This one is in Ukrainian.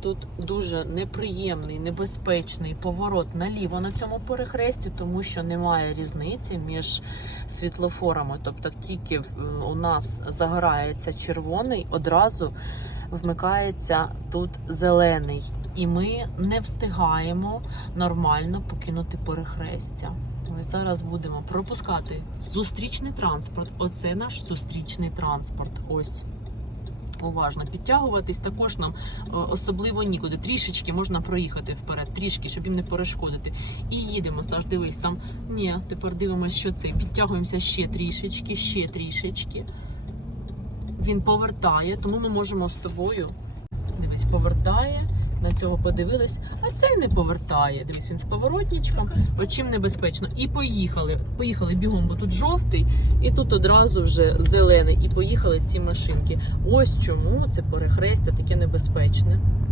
Тут дуже неприємний, небезпечний поворот наліво на цьому перехресті, тому що немає різниці між світлофорами. Тобто, тільки у нас загорається червоний, одразу вмикається тут зелений, і ми не встигаємо нормально покинути перехрестя. Ось зараз будемо пропускати зустрічний транспорт. Оце наш зустрічний транспорт. Ось. Уважно підтягуватись також нам е, особливо нікуди. Трішечки можна проїхати вперед, трішки, щоб їм не перешкодити. І їдемо, Саш, дивись, там ні, тепер дивимося, що це. Підтягуємося ще трішечки, ще трішечки. Він повертає, тому ми можемо з тобою. Дивись, повертає. На цього подивились, а цей не повертає. Дивись, він з поворотничком. Чим небезпечно. І поїхали. Поїхали бігом, бо тут жовтий, і тут одразу вже зелений. І поїхали ці машинки. Ось чому це перехрестя таке небезпечне.